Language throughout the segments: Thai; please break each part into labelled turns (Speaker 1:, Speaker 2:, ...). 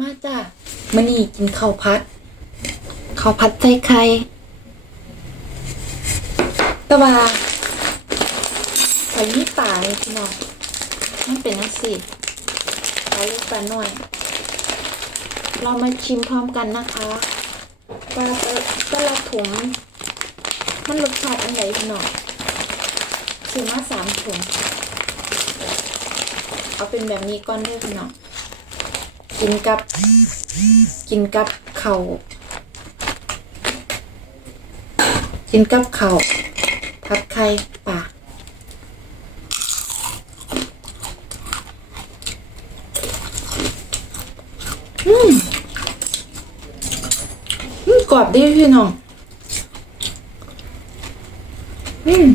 Speaker 1: มาจ้ะมื้อนี้กินข้าวผัดข้าวผัดใส่ไข่แต่ว่าไข่มีปลาเลยพี่น้องมันเป็นจังซี่ปลาเล็กปลาน้อย เรามาชิมพร้อมกันนะคะปลาแต่ละถุงมันรสชาติอันไหนพี่น้องซื้อมาสามถุงเอาเป็นแบบนี้ก่อนเด้อพี่น้อง กินกับ กินกับเขา่ากินกับเขา่าวผัดไข่ป่าอืมอืมกรอบดีพี่น้อง อืม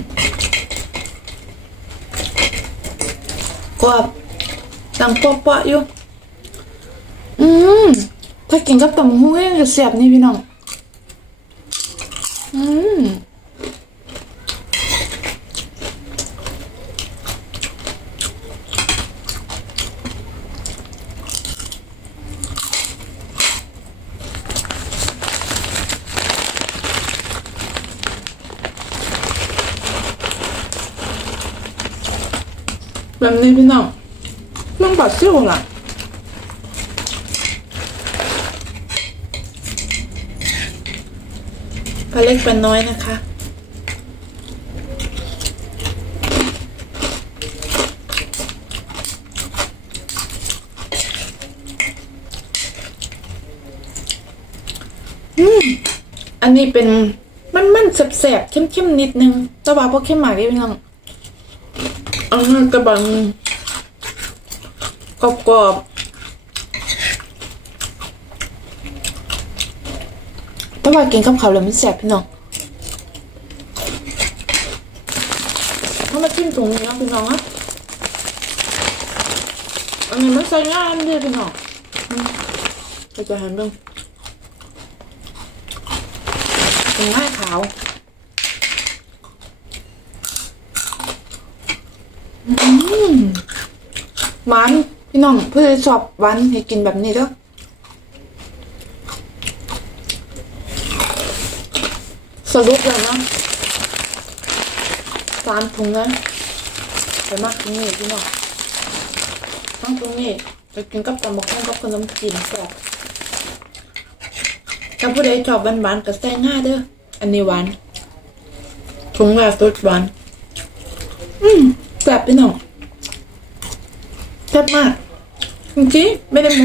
Speaker 1: กรอบดังเปาะๆอยู่ อืมถ้ากินกับตำหุ้ยจะเสียบนี่พี่น้อง อืมแบบนี้พี่น้องมันบาดซิ่วล่ะ ลาเล็กปลาน้อยนะคะอืมอันนี้เป็นมันมันแสบๆเข้มๆนิดนึงแต่ว่าพอเข้มหมากได้พี่น้องอันนั้นกระบังกรอบๆ แต่ว่ากินกับเขาวแล้วมันแสบพี่น้องถ้ามาจิ้มถุงนี้นะพี่น้องอะอันนี้มันใส่ง่ายมันเลยพี่น้องอืมเราจะหันเรื่องเป็นง่ายขาวมหวานพี่น้องเพื่อชอบหวานให้กินแบบนี้เด้อ รุปเลยนะสามถุงนะไปมากตรงนี้พี่น้องทั้งตรงนี้ไปกินกับตำบักหุ่งกับขนมจีนแซ่บถ้าผู้ใดชอบหวานๆก็ใส่ง่ายเด้ออันนี้หวานถุงแบบสดหวานอืมแซ่บพี่น้องแซ่บมากจริงๆไม่ได้